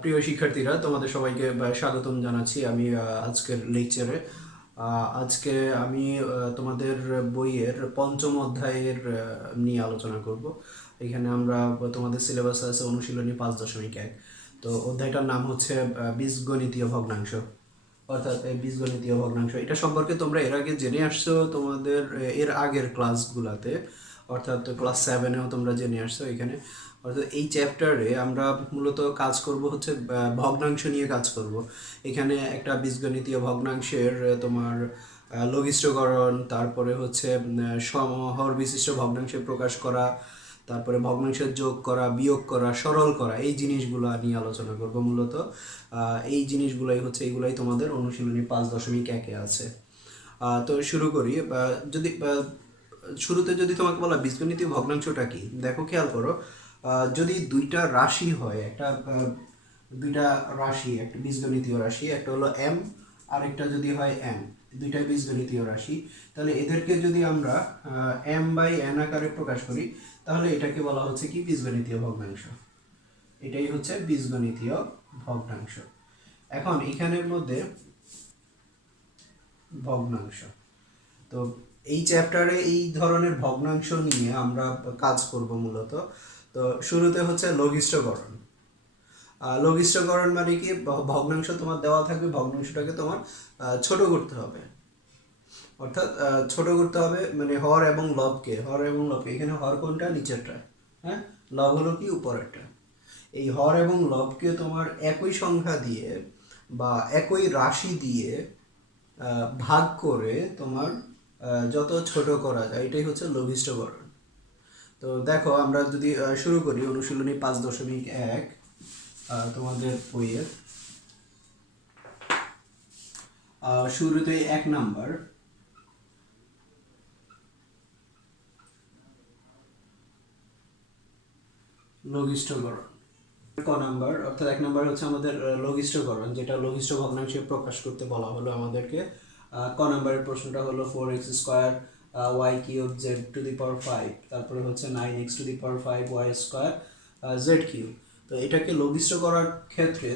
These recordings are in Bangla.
প্রিয় শিক্ষার্থীরা, তোমাদের সবাইকে স্বাগতম জানাচ্ছি আমি আজকের লেকচারে। আজকে আমি তোমাদের বইয়ের পঞ্চম অধ্যায়ের নিয়ে আলোচনা করব। এখানে আমরা তোমাদের সিলেবাস আছে অনুশীলনী 5.1। তো অধ্যায়টার নাম হচ্ছে বীজগণিতীয় ভগ্নাংশ, অর্থাৎ এই বীজগণিতীয় ভগ্নাংশ। এটা সম্পর্কে তোমরা এর আগে জেনে আসছো তোমাদের এর আগের ক্লাসগুলাতে, অর্থাৎ ক্লাস 7-এও তোমরা জেনে আসছো। এখানে অর্থাৎ এই চ্যাপ্টারে আমরা মূলত কাজ করব হচ্ছে ভগ্নাংশ নিয়ে কাজ করব। এখানে একটা বীজগণিতীয় ভগ্নাংশের তোমার লঘিষ্ঠকরণ, তারপরে হচ্ছে সমহর বিশিষ্ট ভগ্নাংশে প্রকাশ করা, তারপরে ভগ্নাংশের যোগ করা, বিয়োগ করা, সরল করা, এই জিনিসগুলো নিয়ে আলোচনা করব মূলত। এই জিনিসগুলাই হচ্ছে, এইগুলাই তোমাদের অনুশীলনী 5.1-এ আছে। তো শুরু করি। যদি শুরুতে যদি তোমাকে বলা বীজগণিতীয় ভগ্নাংশটা কি, দেখো খেয়াল করো। যদি দুইটা রাশি হয়, দুইটা রাশি, একটা বীজগণিতীয় রাশি, একটা হলো এম, আরেকটা যদি হয় এন, দুইটাই বীজগণিতীয় রাশি, তাহলে এদেরকে যদি আমরা এম বাই এন আকারে প্রকাশ করি, তাহলে এটাকে বলা হচ্ছে কি বীজগণিতীয় ভগ্নাংশ। এটাই হচ্ছে বীজগণিতীয় ভগ্নাংশ। এখন এখানের মধ্যে ভগ্নাংশ, তো এই চ্যাপ্টারে এই ধরনের ভগ্নাংশ নিয়ে আমরা কাজ করব মূলত। তো শুরুতে হচ্ছে লঘিষ্ঠকরণ। লঘিষ্ঠকরণ মানে কি, ভগ্নাংশ তোমার দেওয়া থাকবে, ভগ্নাংশটাকে তোমার ছোট করতে হবে। অর্থাৎ ছোট করতে হবে মানে হর এবং লবকে, এখানে হর কোনটা, নিচেরটা, হ্যাঁ, লব হলো কি উপরেরটা। এই হর এবং লবকে তোমার একই সংখ্যা দিয়ে বা একই রাশি দিয়ে ভাগ করে তোমার যত ছোট করা যায়, এটাই হচ্ছে লঘিষ্ঠকরণ। তো দেখো আমরা যদি শুরু করি অনুশীলনী 5.1 তোমাদের বইয়ের শুরুতে 1 নাম্বার, লঘিষ্ঠকরণ। ক নাম্বার, অর্থাৎ 1 নাম্বার হচ্ছে আমাদের লঘিষ্ঠকরণ, যেটা লঘিষ্ঠ ভগ্নাংশে প্রকাশ করতে বলা হলো আমাদেরকে। ক নাম্বারের প্রশ্নটা হলো 4x² y cube Z to the power 5, তারপরে হচ্ছে 9x to the power 5 y square Z cube. তো এটাকে লঘিষ্ঠ করার ক্ষেত্রে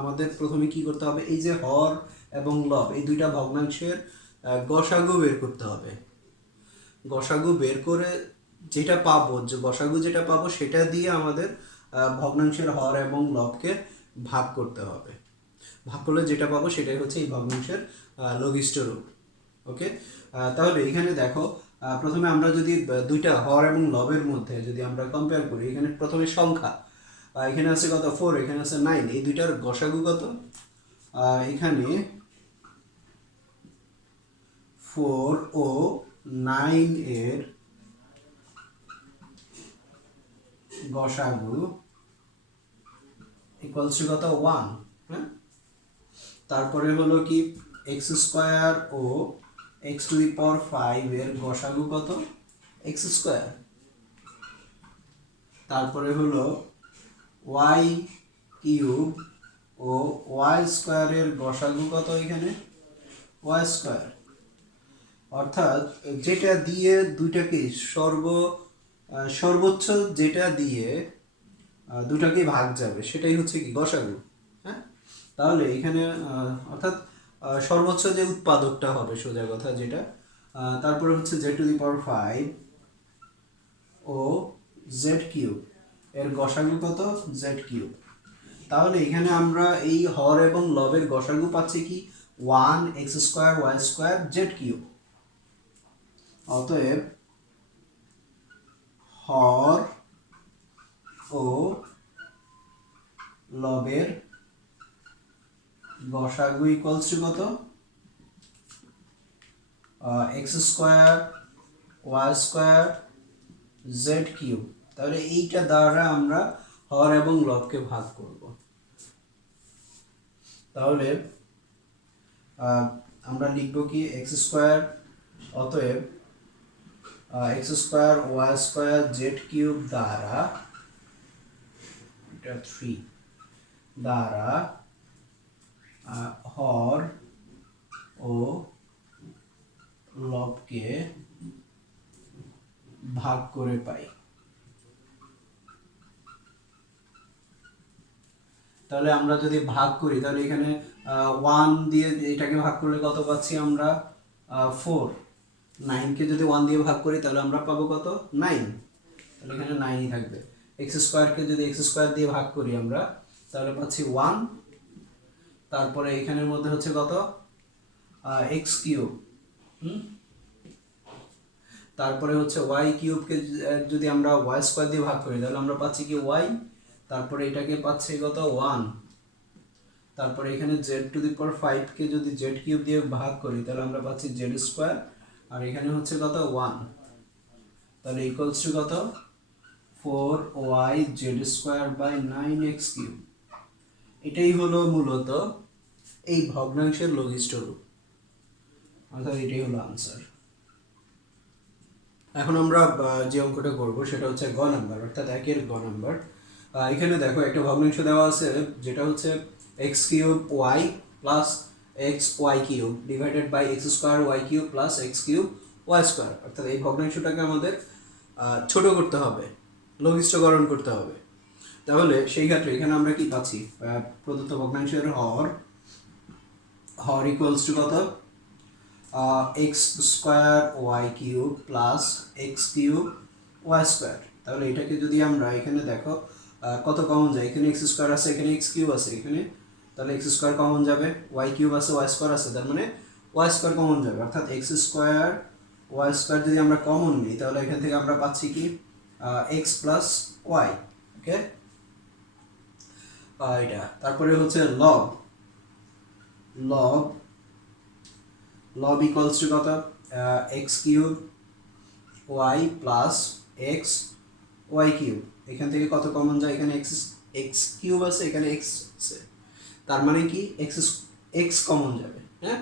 আমাদের প্রথমে কি করতে হবে, এই যে হর এবং লব, এই দুইটা ভগ্নাংশের গসাগু বের করতে হবে। গসাগু বের করে যেটা পাবো, যে গসাগু যেটা পাবো সেটা দিয়ে আমাদের ভগ্নাংশের হর এবং লবকে ভাগ করতে হবে। ভাগ করলে যেটা পাবো সেটাই হচ্ছে এই ভগ্নাংশের লঘিষ্ঠ রূপ। ওকে, তাহলে এখানে দেখো, প্রথমে আমরা যদি দুইটা হর এবং লবের মধ্যে যদি আমরা কম্পেয়ার করি, এখানে প্রথমে সংখ্যা, এখানে আছে কত 4, এখানে আছে 9, এই দুইটার গসাগু কত, এখানে 4 ও 9 এর গসাগু ইকুয়ালস টু কত 1, হ্যাঁ। তারপরে হলো কি x² O x two the power 5 এর গসাগু কত, x²। তারপরে হলো y কিউব ও y² এর গসাগু কত, এখানে y²। অর্থাৎ যেটা দিয়ে দুইটাকে সর্বোচ্চ যেটা দিয়ে দুটাকে ভাগ যাবে সেটাই হচ্ছে কি গসাগু, হ্যাঁ। তাহলে এখানে অর্থাৎ সর্বোচ্চ যে উৎপাদকটা হবে, সোজা কথা যেটা, তারপরে হচ্ছে জেড টু দি পাওয়ার 5 ও জেড কিউব এর গসাগু কত, জেড কিউব। তাহলে এখানে আমরা এই হর এবং লবের গসাগু পাচ্ছি কি 1x² y² জেড কিউব। অতএব হর ও লবের গসাগু ইকুয়ালস টু কত, x² y² জেড কিউব। তাহলে এইটা দ্বারা আমরা হর এবং লবকে ভাগ করব। তাহলে আমরা লিখব কি x², অতএব x² y² জেড কিউব দ্বারা, এটা 3 দ্বারা হর ও লবকে ভাগ করে পাই। তাহলে আমরা যদি ভাগ করি তাহলে এখানে 1 দিয়ে এটাকে ভাগ করলে কত পাচ্ছি আমরা 4। 9কে যদি 1 দিয়ে ভাগ করি তাহলে আমরা পাবো কত 9, তাহলে এখানে 9ই থাকবে। এক্স স্কোয়ারকে যদি এক্স স্কোয়ার দিয়ে ভাগ করি আমরা তাহলে পাচ্ছি 1, তারপরে এখানের মধ্যে হচ্ছে কত এক্স কিউব, তারপরে হচ্ছে ওয়াই কিউবকে যদি আমরা ওয়াই স্কোয়ার দিয়ে ভাগ করি তাহলে আমরা পাচ্ছি কি ওয়াই, তারপরে এটাকে পাচ্ছি কত 1, তারপরে এখানে জেড টু দি পাওয়ার 5কে যদি জেড কিউব দিয়ে ভাগ করি তাহলে আমরা পাচ্ছি জেড স্কোয়ার, আর এখানে হচ্ছে কত 1, তাহলে ইকুয়ালস টু কত 4y Z square by 9x cube. এটাই হলো মূলত এই ভগ্নাংশের লঘিষ্ঠ রূপ, অর্থাৎ এটাই হলো আনসার। এখন আমরা যে অঙ্কটা করব সেটা হচ্ছে গ নাম্বার, অর্থাৎ 1-এর গ নাম্বার। এখানে দেখো একটা ভগ্নাংশ দেওয়া আছে যেটা হচ্ছে x cube y plus x y cube divided by x square y cube plus x cube y square, অর্থাৎ এই ভগ্নাংশটাকে আমাদের ছোট করতে হবে, লঘিষ্ঠকরণ করতে হবে। তাহলে সেই ক্ষেত্রে এখানে আমরা কি পাচ্ছি, প্রদত্ত ভগ্নাংশের হর ইকুয়ালস টু কত x square y cube plus x cube y square. তাহলে এটাকে যদি আমরা এখানে দেখো কত কমন যায়, এখানে এক্স স্কোয়ার আছে, এখানে এক্স কিউব আছে, এখানে তাহলে এক্স স্কোয়ার কমন যাবে, ওয়াই কিউব আছে, ওয়াই স্কোয়ার আছে, তার মানে ওয়াই স্কোয়ার কমন যাবে, অর্থাৎ এক্স স্কোয়ার ওয়াই স্কোয়ার যদি আমরা কমন নিই তাহলে এখান থেকে আমরা পাচ্ছি কি এক্স প্লাস ওয়াই। ওকে, এটা তারপরে হচ্ছে লব, লব লব ইকুয়ালস টু কত x cube y plus x y cube, এখান থেকে কত কমন যায়, এখানে এক্স এক্স কিউব আছে, এখানে এক্স আছে, তার মানে কি এক্স এক্স কমন যাবে, হ্যাঁ।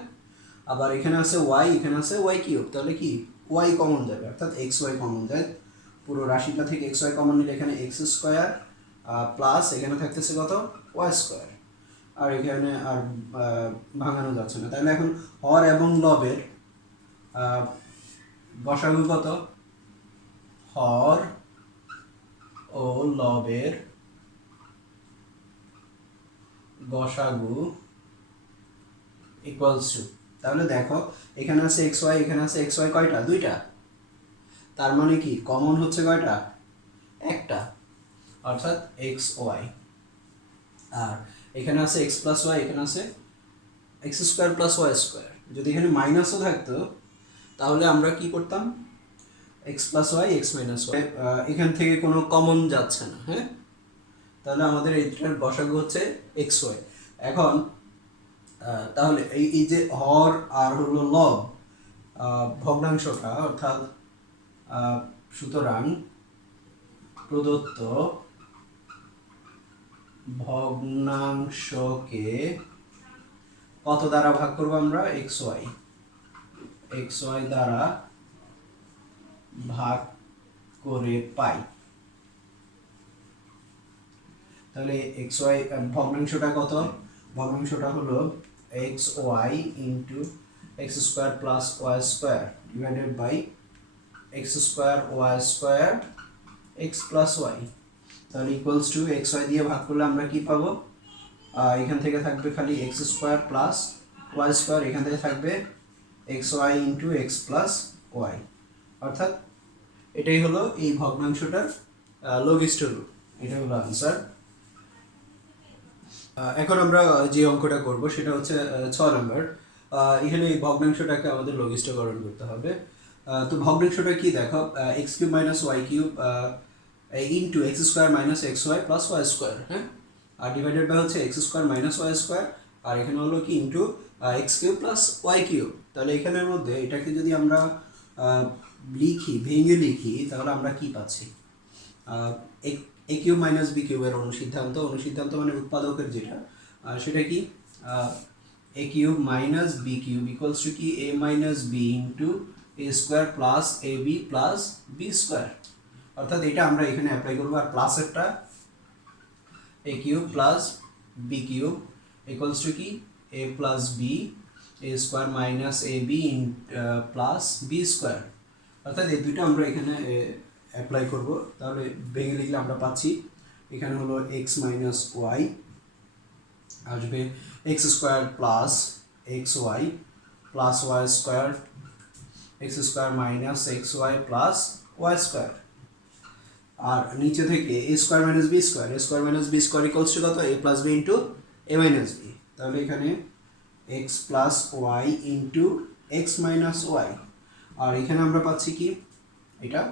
আবার এখানে আছে ওয়াই, এখানে আছে ওয়াই কিউব, তাহলে কি ওয়াই কমন যাবে, অর্থাৎ এক্স ওয়াই কমন যায়। পুরো রাশিটা থেকে এক্স ওয়াই কমন নিলে এখানে এক্স স্কোয়ার প্লাস এখানে থাকতেছে কত ওয়াই স্কোয়ার, আর এখানে আর ভাঙানো যাচ্ছে না। তাহলে এখন হর এবং লবের গসাগু কত, হর ও লবের গসাগু ইকুয়ালস টু, তাহলে দেখো এখানে আছে এক্স ওয়াই, এখানে আছে এক্স ওয়াই কয়টা, দুইটা, তার মানে কি কমন হচ্ছে কয়টা, একটা, অর্থাৎ এক্স ওয়াই। আর এখানে আছে এক্স প্লাস ওয়াই, এখানে আছে x square plus Y square. যদি এখানে মাইনাসও থাকতো তাহলে আমরা কি করতাম, x plus Y x minus y, এখান থেকে কোনো কমন যাচ্ছে না, হ্যাঁ। তাহলে আমাদের এইটার গসাগু হচ্ছে এক্স ওয়াই। এখন তাহলে এই যে হর আর হলো লব ভগ্নাংশটা, অর্থাৎ সুতরাং প্রদত্ত ভগ্নাংশকে কত দ্বারা ভাগ করবো আমরা, এক্স ওয়াই দ্বারা ভাগ করে পাই। তাহলে এক্স ওয়াই ভগ্নাংশটা কত, ভগ্নাংশটা হলো x y into x square plus Y square divided by x square y square x plus y. তাহলে ইকুয়ালস টু এক্স ওয়াই দিয়ে ভাগ করলে আমরা কি পাবো, এখান থেকে থাকবে খালি x square plus Y square, এখান থেকে থাকবে x y into x plus y, অর্থাৎ এটাই হলো এই ভগ্নাংশটার লঘিষ্ঠ রূপ। এটা হলো আনসার। এখন আমরা যে অঙ্কটা করব সেটা হচ্ছে 6 নম্বর। এখানে এই ভগ্নাংশটাকে আমাদের লঘিষ্ঠকরণ করতে হবে। তো ভগ্নাংশটা কি দেখো, X cube minus Y cube into x square minus x Y plus Y square, হ্যাঁ, আর ডিভাইডেড বাই হচ্ছে X square minus Y square, আর এখানে হলো কি into X cube plus Y cube. তাহলে এখানের মধ্যে এটাকে যদি আমরা লিখি, ভেঙে লিখি, তাহলে আমরা কি পাচ্ছি, এ কিউব মাইনাস বি কিউবের অনুসিদ্ধান্ত, অনুসিদ্ধান্ত মানে উৎপাদকের যেটা, সেটা কি A cube minus B cube equals to কি A minus B into A square plus A B plus B square, অর্থাৎ এটা আমরা এখানে অ্যাপ্লাই করবো। আর প্লাসেরটা A cube plus B cube equals to কি A plus B A square minus A B plus B square, অর্থাৎ এই দুইটা আমরা এখানে অ্যাপ্লাই করব। তাহলে ভেঙে লিখলে আমরা পাচ্ছি এখানে হলো এক্স মাইনাস ওয়াই আসবে X square plus x Y plus Y square, X square minus x Y plus Y square. আর নিচে থেকে A square minus B square, A square minus B square equals to কত, A plus B into A minus B. তাহলে এখানে X plus Y into X minus Y. আর এখানে আমরা পাচ্ছি কি এটা,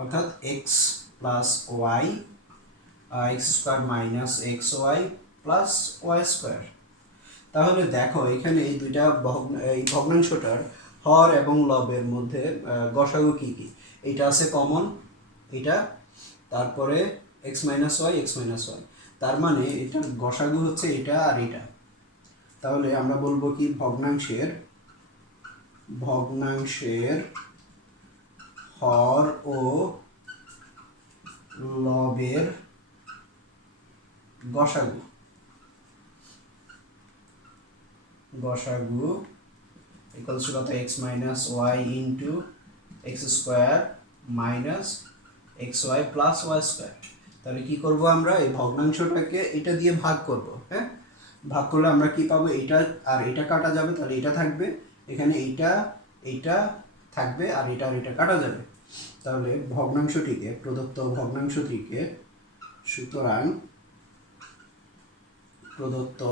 অর্থাৎ X plus Y X square minus x Y plus Y square. তাহলে দেখো এখানে এই দুইটা এই ভগ্নাংশটার হর এবং লবের মধ্যে গসাগু কি কি, এটা আছে কমন, এটা, তারপরে x minus y x minus y, তার মানে এটার গসাগু হচ্ছে এটা আর এটা। তাহলে আমরা বলবো কি ভগ্নাংশের হর ও লবের গসাগু ইকুয়ালস টু কত, x minus Y into x square minus x Y plus Y square. তাহলে কি করব আমরা, এই ভগ্নাংশটাকে এটা দিয়ে ভাগ করব। হ্যাঁ, ভাগ করলে আমরা কি পাবো, এটা আর এটা কাটা যাবে, তাহলে এটা থাকবে এখানে, এইটা থাকবে, আর এটা কাটা যাবে। তাহলে ভগ্নাংশটিকে, প্রদত্ত ভগ্নাংশটিকে, সুতরাং প্রদত্ত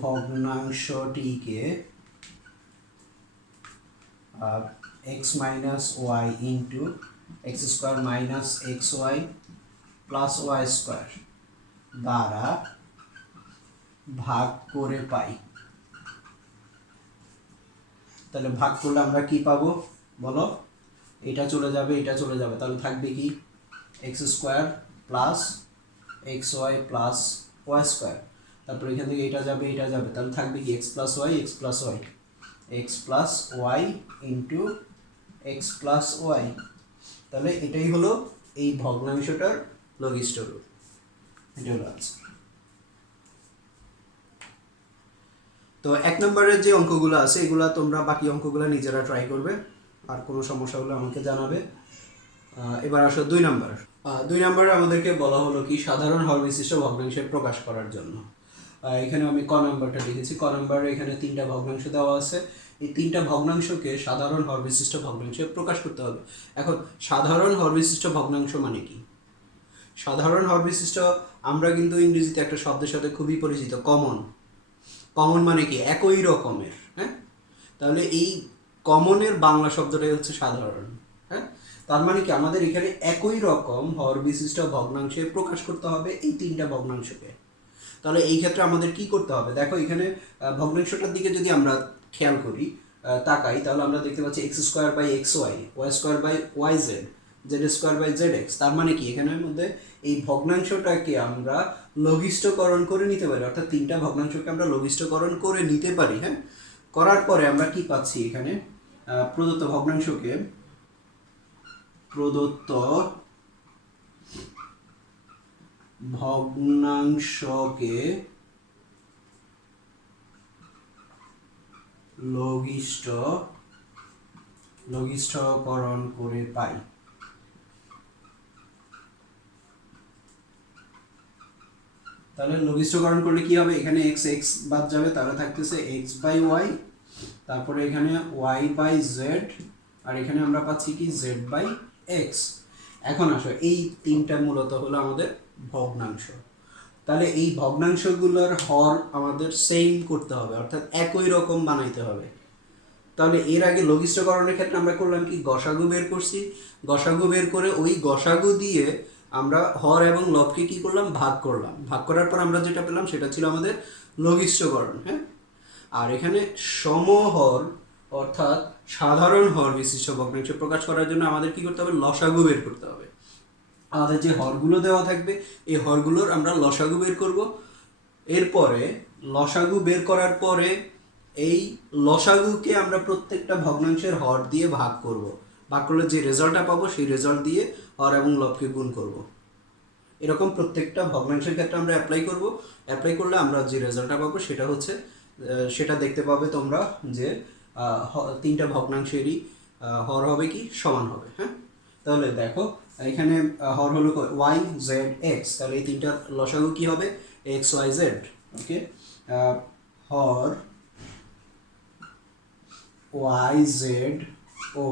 ভগ্নাংশটিকে X minus Y into x square minus x Y plus Y square দ্বারা ভাগ করে পাই। তাহলে ভাগ করলে আমরা কি পাবো বলো, এটা চলে যাবে, এটা চলে যাবে, তাহলে থাকবে কি x square plus x Y plus Y square. তারপর এখান থেকে এটা যাবে, এটা যাবে, তাহলে থাকবে কি x plus Y into x plus y. তাহলে এটাই হলো এই ভগ্নাংশটার লঘিষ্ঠ রূপ। এটা হলো আনসার। তো এক নম্বরের যে অঙ্কগুলো আছে এগুলা তোমরা বাকি অঙ্কগুলো নিজেরা ট্রাই করবে, আর কোনো সমস্যা হলে আমাকে জানাবে। এবার আসো 2 নাম্বার। 2 নাম্বারে আমাদেরকে বলা হলো কি সাধারণ হর বিশিষ্ট ভগ্নাংশের প্রকাশ করার জন্য। এখানে আমি ক নাম্বারটা লিখেছি। ক নাম্বারে এখানে 3টা ভগ্নাংশ দেওয়া আছে। এই 3টা ভগ্নাংশকে সাধারণ হর বিশিষ্ট ভগ্নাংশে প্রকাশ করতে হবে। এখন সাধারণ হর বিশিষ্ট ভগ্নাংশ মানে কি? সাধারণ হর বিশিষ্ট আমরা কিন্তু ইংরেজিতে একটা শব্দের সাথে খুবই পরিচিত, কমন। কমন মানে কি একই রকমের। হ্যাঁ, তাহলে এই কমনের বাংলা শব্দটাই হচ্ছে সাধারণ। হ্যাঁ, তার মানে কি আমাদের এখানে একই রকম হর বিশিষ্ট ভগ্নাংশে প্রকাশ করতে হবে এই 3টা ভগ্নাংশকে। তাহলে এই ক্ষেত্রে আমাদের কি করতে হবে, দেখো এখানে ভগ্নাংশটার দিকে যদি আমরা খেয়াল করি, তাকাই, তাহলে আমরা দেখতে পাচ্ছি x square by x y, y square by y z, z square by z x. তার মানে কি এখানের মধ্যে এই ভগ্নাংশটাকে আমরা লঘিষ্ঠকরণ করে নিতে পারি, অর্থাৎ 3টা ভগ্নাংশকে আমরা লঘিষ্ঠকরণ করে নিতে পারি। হ্যাঁ, করার পরে আমরা কি পাচ্ছি এখানে, প্রদত্ত ভগ্নাংশকে লঘিষ্ঠকরণ করে পাই। তাহলে লঘিষ্ঠকরণ করলে কি হবে, এখানে এক্স এক্স বাদ যাবে, তাহলে থাকতেছে এক্স বাই ওয়াই, তারপরে এখানে ওয়াই বাই জেড, আর এখানে আমরা পাচ্ছি কি জেড বাই এক্স। এখন আসো এই 3টা মূলত হলো আমাদের ভগ্নাংশ। তাহলে এই ভগ্নাংশগুলোর হর আমাদের সেম করতে হবে, অর্থাৎ একই রকম বানাইতে হবে। তাহলে এর আগে লঘিষ্ঠকরণের ক্ষেত্রে আমরা করলাম কি, গসাগু বের করছি, গসাগু বের করে ওই গসাগু দিয়ে আমরা হর এবং লবকে কি করলাম, ভাগ করলাম। ভাগ করার পর আমরা যেটা পেলাম সেটা ছিল আমাদের লঘিষ্ঠকরণ। হ্যাঁ, আর এখানে সমহর অর্থাৎ সাধারণ হর বিশিষ্ট ভগ্নাংশ প্রকাশ করার জন্য আমাদের কি করতে হবে, লসাগু বের করতে হবে। আমাদের যে হরগুলো দেওয়া থাকবে এই হরগুলোর আমরা লসাগু বের করব। এরপরে লসাগু বের করার পরে এই লসাগুকে আমরা প্রত্যেকটা ভগ্নাংশের হর দিয়ে ভাগ করব। ভাগ করলে যে রেজাল্টটা পাবো সেই রেজাল্ট দিয়ে হর এবং লবকে গুণ করব। এরকম প্রত্যেকটা ভগ্নাংশের ক্ষেত্রে আমরা অ্যাপ্লাই করব। অ্যাপ্লাই করলে আমরা যে রেজাল্টটা পাবো সেটা হচ্ছে, সেটা দেখতে পাবে তোমরা যে 3টা ভগ্নাংশেরই হর হবে কি, সমান হবে। হ্যাঁ, তাহলে দেখো এখানে হর হলো ওয়াই জেড এক্স, তাহলে এই 3টার লসাগু কি হবে, এক্স ওয়াই জেড, ওকে, হর ওয়াই জেড ও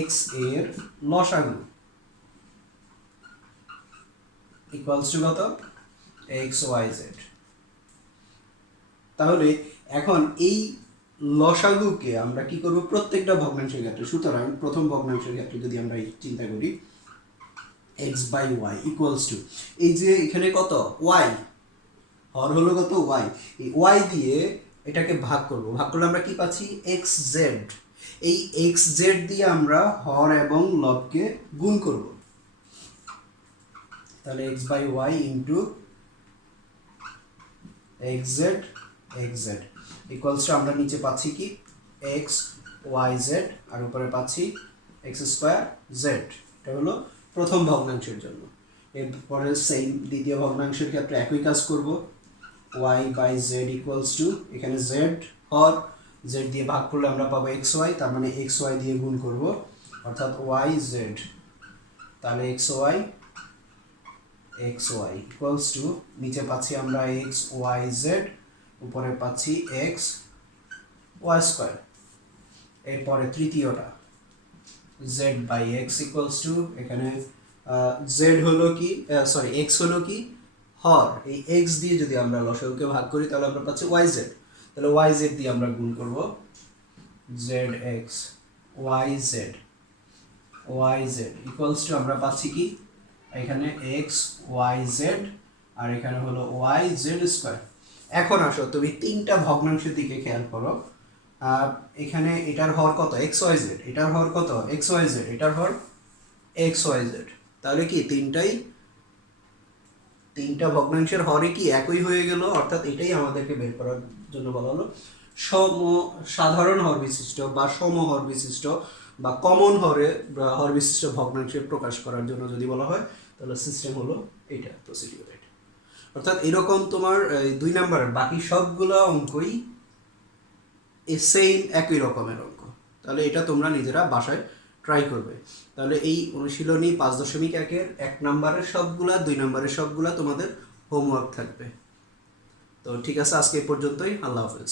এক্স এর লসাগু ইকুয়ালস টু কত, এক্স ওয়াই জেড। তাহলে এখন এই লসাগুকে আমরা কি করব, প্রত্যেকটা ভগ্নাংশের ক্ষেত্রে। সুতরাং প্রথম ভগ্নাংশের ক্ষেত্রে যদি আমরা চিন্তা করি x by y equals to, এই যে এখানে কত ওয়াই, হর হলো কত ওয়াই, এই ওয়াই দিয়ে এটাকে ভাগ করব, ভাগ করলে আমরা কি পাচ্ছি, এক্স জেড। এই এক্স জেড দিয়ে আমরা হর এবং লবকে গুণ করব, তাহলে x by y into x z equals to আমরা নিচে পাচ্ছি কি এক্স ওয়াই জেড আর উপরে পাচ্ছি এক্স স্কোয়ার জেড। এটা হলো প্রথম ভগ্নাংশের জন্য। এরপরে সেম দ্বিতীয় ভগ্নাংশের ক্ষেত্রে একই কাজ করব, y by z equals to, এখানে জেড হর, জেড দিয়ে ভাগ করলে আমরা পাবো এক্স ওয়াই, তার মানে এক্স ওয়াই দিয়ে গুণ করব, অর্থাৎ ওয়াই জেড, তাহলে এক্স ওয়াই ইকুয়ালস টু নিচে পাচ্ছি আমরা এক্স ওয়াই জেড, উপরে পাচ্ছি এক্স ওয়াই স্কোয়ার। এরপরে তৃতীয়টা Z by X equals to, এখানে জেড হলো কি, সরি এক্স হলো কি হর, এই এক্স দিয়ে যদি আমরা লসাগুকে ভাগ করি তাহলে আমরা পাচ্ছি ওয়াই জেড, তাহলে ওয়াই জেড দিয়ে আমরা গুণ করব, z x y z equals to আমরা পাচ্ছি কি, এখানে এক্স ওয়াই জেড আর এখানে হলো ওয়াই জেড স্কোয়ার। এখন আসো তুমি তিনটা ভগ্নাংশের দিকে খেয়াল করো, এখানে এটার হর কত, এক্স ওয়াই জেড, এটার হর কত, এক্স ওয়াই জেড, এটার হর এক্স ওয়াই জেড, তাহলে কি তিনটা ভগ্নাংশের হরে কি একই হয়ে গেল, অর্থাৎ এটাই আমাদেরকে বের করার জন্য বলা হলো সাধারণ হর বিশিষ্ট বা সমহর বিশিষ্ট বা কমন হর বিশিষ্ট ভগ্নাংশে প্রকাশ করার জন্য যদি বলা হয় তাহলে সিস্টেম হলো এইটা, প্রসিডিউর এটা। অর্থাৎ এরকম তোমার 2 নাম্বারের বাকি সবগুলো অঙ্কই সেম একই রকমের অঙ্ক, তাহলে এটা তোমরা নিজেরা বাসায় ট্রাই করবে। তাহলে এই অনুশীলনী 5.1-এর 1 নাম্বারের সবগুলা, 2 নাম্বারের সবগুলা তোমাদের হোমওয়ার্ক থাকবে। তো ঠিক আছে, আজকে এই পর্যন্তই, আল্লাহ হাফেজ।